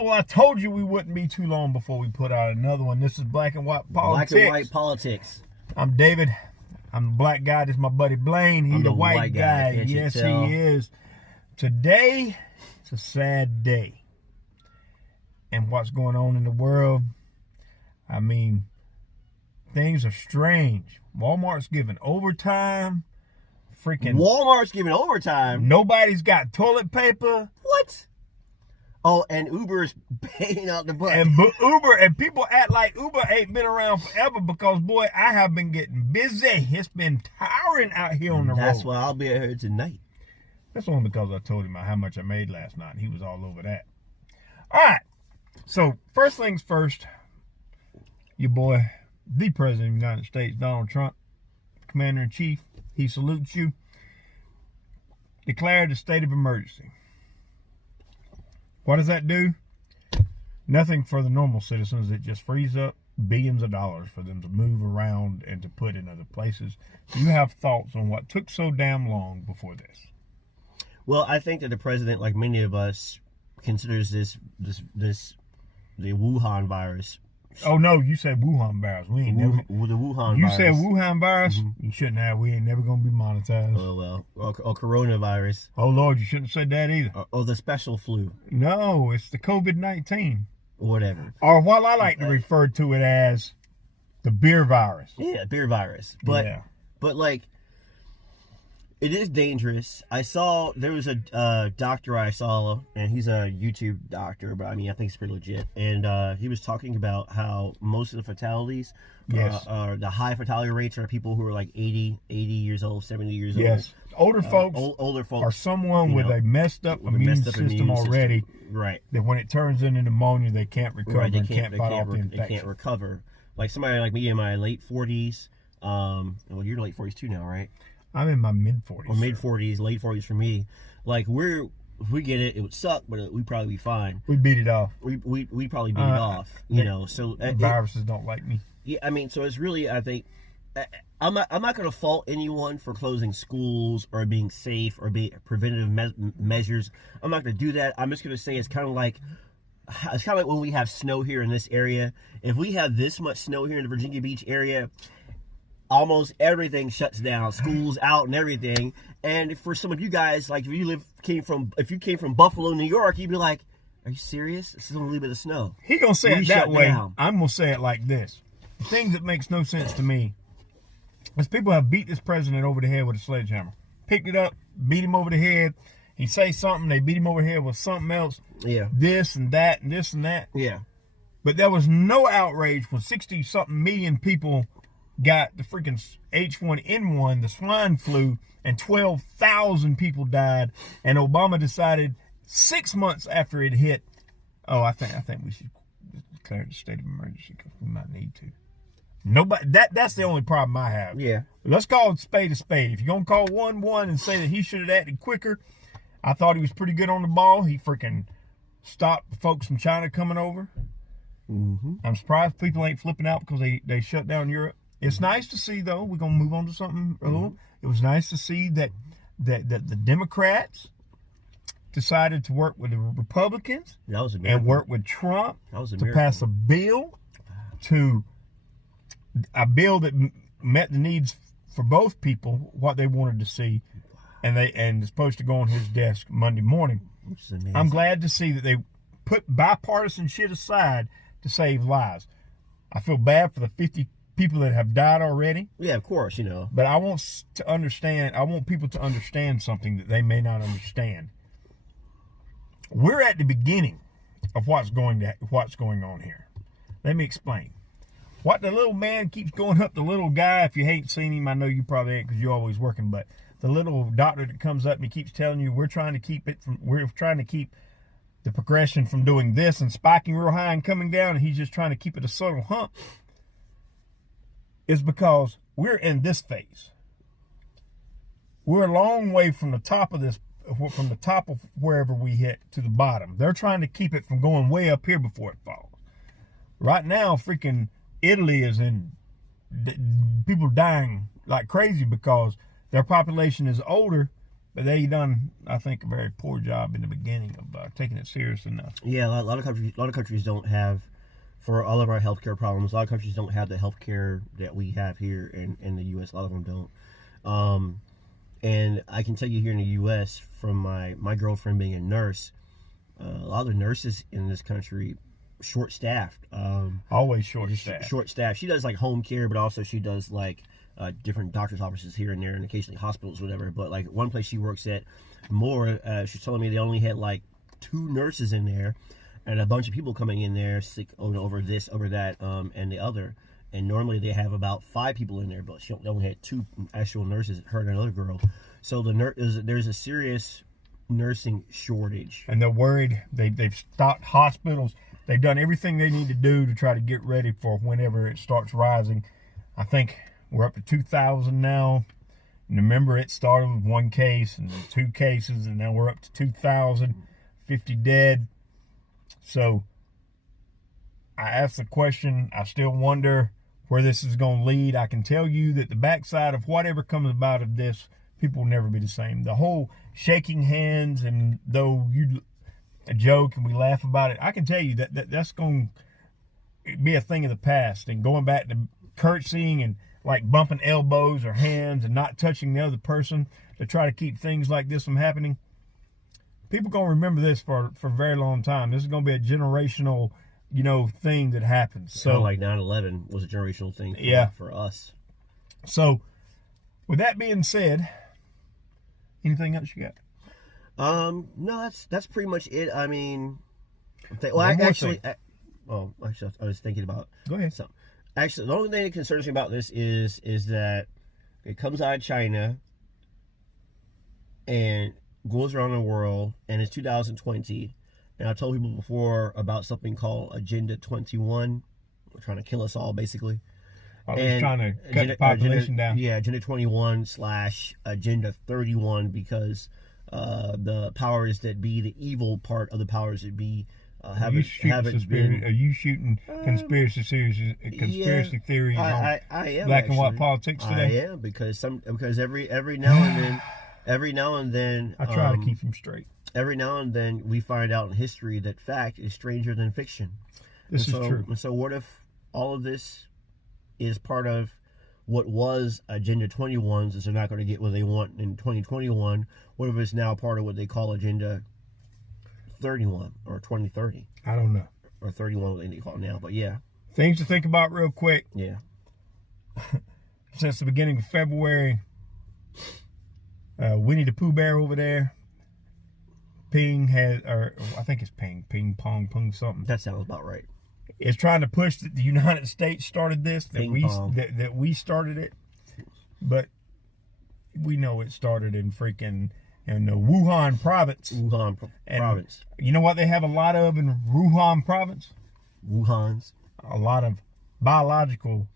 people, I told you we wouldn't be too long before we put out another one. This is Black and White Politics. Black and White Politics. I'm David. I'm the black guy. This is my buddy Blaine. He's the white guy. Yes, he is. Today, it's a sad day. And what's going on in the world, I mean, things are strange. Walmart's giving overtime. Walmart's giving overtime? Nobody's got toilet paper. What? Oh, and Uber's paying out the butt. And Uber, and people act like Uber ain't been around forever because, boy, I have been getting busy. It's been tiring out here on the road. That's why I'll be out here tonight. That's only because I told him how much I made last night. He was all over that. All right. So, first things first, your boy, the President of the United States, Donald Trump, Commander-in-Chief, he salutes you, declared a state of emergency. What does that do? Nothing for the normal citizens. It just frees up billions of dollars for them to move around and to put in other places. Do you have thoughts on what took so damn long before this? Well, I think that the president, like many of us, considers the Wuhan virus. Oh no, you said Wuhan virus. We ain't never. The Wuhan you virus. said Wuhan virus. Mm-hmm. You shouldn't have. We ain't never gonna be monetized. Oh well. Or coronavirus. Oh Lord, you shouldn't have said that either. Or the special flu. No, it's the COVID-19. Whatever. Or what I like to refer to it as the beer virus. Yeah, beer virus. But like, it is dangerous. There was a doctor I saw, and he's a YouTube doctor, but I mean, I think it's pretty legit. And he was talking about how most of the fatalities, are the high fatality rates are people who are like 80 years old, 70 years old. Yes, older folks or someone with a messed up immune system already. Right. That when it turns into pneumonia, they can't recover and can't fight off the infection. They can't recover. Like somebody like me in my late 40s. Well, you're late 40s too now, right? I'm in my mid-40s. Or mid-40s, late 40s for me. Like, if we get it, it would suck, but we'd probably be fine. We beat it off. We'd probably beat it off, you know. So viruses don't like me. Yeah, I mean, so it's really, I think, I'm not going to fault anyone for closing schools or being safe or being preventative measures. I'm not going to do that. I'm just going to say it's kind of like when we have snow here in this area. If we have this much snow here in the Virginia Beach area, almost everything shuts down, schools out and everything. And for some of you guys, like if you came from Buffalo, New York, you'd be like, "Are you serious? This is only a little bit of snow." He gonna say it that way. I'm gonna say it like this: the thing that makes no sense to me is people have beat this president over the head with a sledgehammer, picked it up, beat him over the head. He say something, they beat him over the head with something else. Yeah. This and that and this and that. Yeah. But there was no outrage when 60-something million people got the freaking H1N1, the swine flu, and 12,000 people died. And Obama decided 6 months after it hit, I think we should declare the state of emergency because we might need to. Nobody. That's the only problem I have. Yeah. Let's call it spade a spade. If you're gonna call 1-1 and say that he should have acted quicker, I thought he was pretty good on the ball. He freaking stopped folks from China coming over. Mm-hmm. I'm surprised people ain't flipping out because they shut down Europe. It's nice to see, though. We're going to move on to something a little. It was nice to see that the Democrats decided to work with the Republicans and work with Trump to pass a bill that met the needs for both people, what they wanted to see, and it's supposed to go on his desk Monday morning. Which is amazing. I'm glad to see that they put bipartisan shit aside to save lives. I feel bad for the 50 people that have died already. Yeah, of course, you know. But I want people to understand something that they may not understand. We're at the beginning of what's going on here. Let me explain. What the little man keeps going up, the little guy, if you ain't seen him, I know you probably ain't because you're always working, but the little doctor that comes up and he keeps telling you we're trying to keep the progression from doing this and spiking real high and coming down, and he's just trying to keep it a subtle hump, is because we're in this phase. We're a long way from the top of wherever we hit to the bottom. They're trying to keep it from going way up here before it falls. Right now, freaking Italy is people dying like crazy because their population is older But they done, I think, a very poor job in the beginning of taking it serious enough. Yeah, a lot of countries don't have, for all of our healthcare problems. A lot of countries don't have the healthcare that we have here in the U.S. A lot of them don't. And I can tell you here in the U.S. from my girlfriend being a nurse, a lot of the nurses in this country short-staffed. Always short-staffed. Short-staffed. She does like home care, but also she does like different doctor's offices here and there, and occasionally hospitals, whatever. But like one place she works at, she's telling me they only had like 2 nurses in there, and a bunch of people coming in there sick over this, over that, and the other. And normally they have about 5 people in there, but she only had 2 actual nurses, her and another girl. So there's a serious nursing shortage. And they're worried. They've stocked hospitals. They've done everything they need to do to try to get ready for whenever it starts rising. I think we're up to 2,000 now. And remember, it started with 1 case and then 2 cases, and now we're up to 2,000, 50 dead. So I asked the question. I still wonder where this is going to lead. I can tell you that the backside of whatever comes about of this, people will never be the same. The whole shaking hands, and though you a joke and we laugh about it, I can tell you that's going to be a thing of the past. And going back to curtsying and like bumping elbows or hands and not touching the other person to try to keep things like this from happening, people going to remember this for a very long time. This is going to be a generational, thing that happens. So like 9/11 was a generational thing for us. So with that being said, anything else you got? No, that's pretty much it. I mean, I was thinking about. Go ahead. So, actually, the only thing that concerns me about this is that it comes out of China and goes around the world, and it's 2020. And I told people before about something called Agenda 21. They're trying to kill us all, basically. He's trying to cut the population down. Yeah, Agenda 21 / Agenda 31, because the powers that be, the evil part of the powers that be, Are you shooting conspiracy theories on I am black and white politics today? I am, because every now and then I try to keep them straight. Every now and then we find out in history that fact is stranger than fiction. This is true. And so what if all of this is part of what was Agenda 21, since they're not going to get what they want in 2021? What if it's now part of what they call Agenda 31 or 2030? I don't know. Or 31, what they call it now. But yeah. Things to think about real quick. Yeah. Since the beginning of February, Winnie the Pooh Bear over there, Ping Pong something. That sounds about right. Is trying to push that the United States started this, that we started it, but we know it started in the Wuhan province. Province. You know what they have a lot of in Wuhan province? Wuhan's. A lot of biological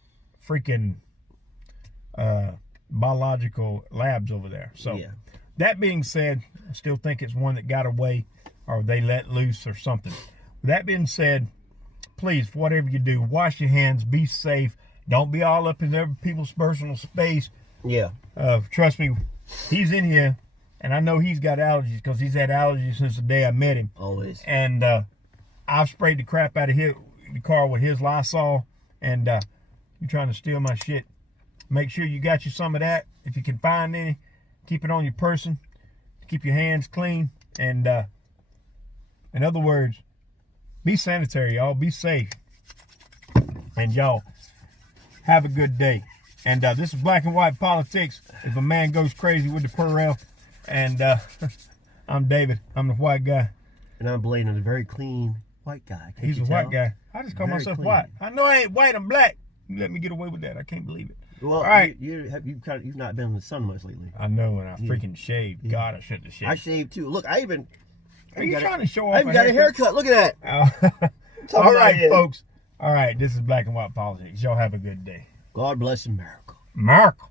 labs over there. So yeah. That being said, I still think it's one that got away, or they let loose or something. With that being said, please, whatever you do, wash your hands, be safe. Don't be all up in other people's personal space. Yeah. Trust me, he's in here, and I know he's got allergies because he's had allergies since the day I met him. Always. And I've sprayed the crap out of the car with his Lysol, and you're trying to steal my shit. Make sure you got you some of that. If you can find any, keep it on your person. Keep your hands clean. And in other words, be sanitary, y'all. Be safe. And y'all, have a good day. And this is Black and White Politics. If a man goes crazy with the Purell. And I'm David. I'm the white guy. And I'm Blaine. I'm a very clean white guy. He's a white guy. I just call myself white. I know I ain't white. I'm black. You let me get away with that. I can't believe it. Well, all right. You've not been in the sun much lately. I know, and I freaking shaved. Yeah. God, I shouldn't have shaved. I shaved too. Look, Are you trying to show off? I even got a haircut. Look at that. All right, folks. All right, this is Black and White Politics. Y'all have a good day. God bless America. America.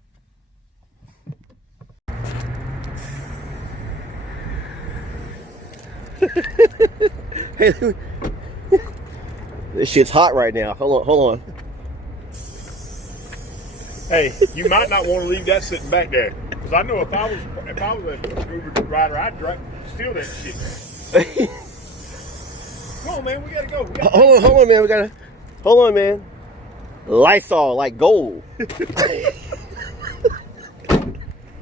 Hey, this shit's hot right now. Hold on. Hey, you might not want to leave that sitting back there, because I know if I was an Uber rider, I'd steal that shit. Come on, man, we gotta go. Hold on, man. Hold on, man. Lysol like gold.